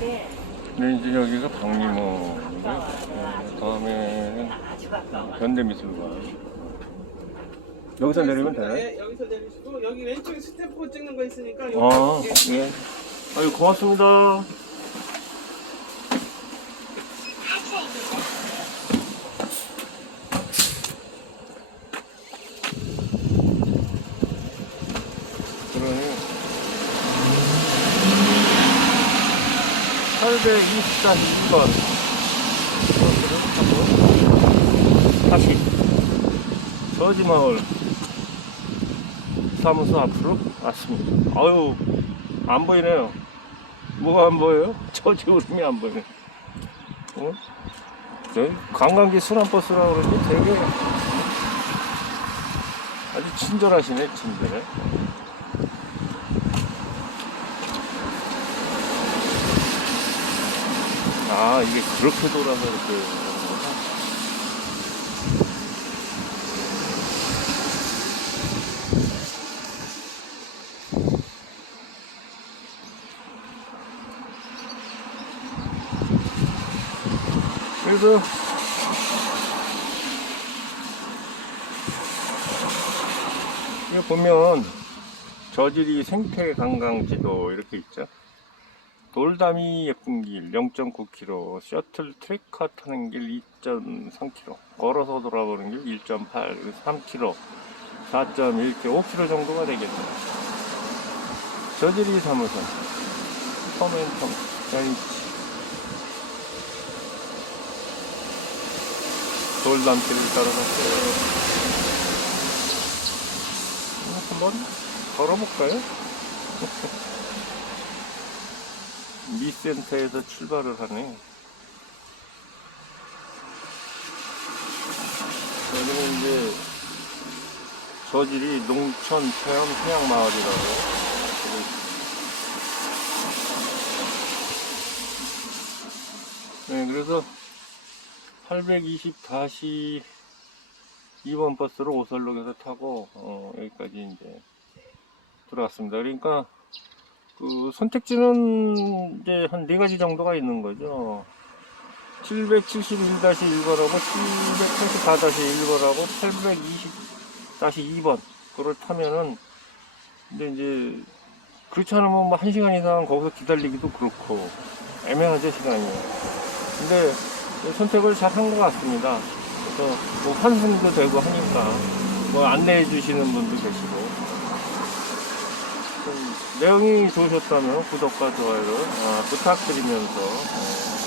네. 네, 이제 여기가 박리모인데 어, 다음에는 현대미술관. 여기서 내리면 되나요? 네, 여기서 내리시고 여기 왼쪽에 스탬프 찍는 거 있으니까 여기 아, 예. 예. 아유, 고맙습니다. 그러니 824번 다시 저지마을 사무소 앞으로 왔습니다. 아유, 안 보이네요. 뭐가 안 보여요? 저지 울음이 안 보이네. 어? 여기 관광지 순환버스라고 그러는데 되게 아주 친절하시네, 친절해. 아, 이게 그렇게 돌아서 이렇게. 그래서 여기 보면 저지리 생태 관광지도 이렇게 있죠. 돌담이 예쁜 길 0.9km, 셔틀 트레카 타는 길 2.3km, 걸어서 돌아보는 길 1.8, 3km, 4.1km, 5km 정도가 되겠네요. 저지리 사무소, 커멘텀, 벤치, 돌담길을 쭉 한번 걸어볼까요? 미센터에서 출발을 하네. 여기는 이제 저질이 농촌 체험 해양 마을이라고. 네, 그래서 820 2번 버스로 오설록에서 타고 어, 여기까지 이제 들어왔습니다. 그러니까 그 선택지는 이제 한 네 가지 정도가 있는 거죠. 771-1번하고 784-1번하고 820-2번 그걸 타면은 근데 이제 그렇지 않으면 뭐한 시간 이상 거기서 기다리기도 그렇고 애매하죠 시간이. 근데 선택을 잘 한 것 같습니다. 그래서 뭐 환승도 되고 하니까 뭐 안내해 주시는 분도 계시고 좀 내용이 좋으셨다면 구독과 좋아요를 아, 부탁드리면서. 어,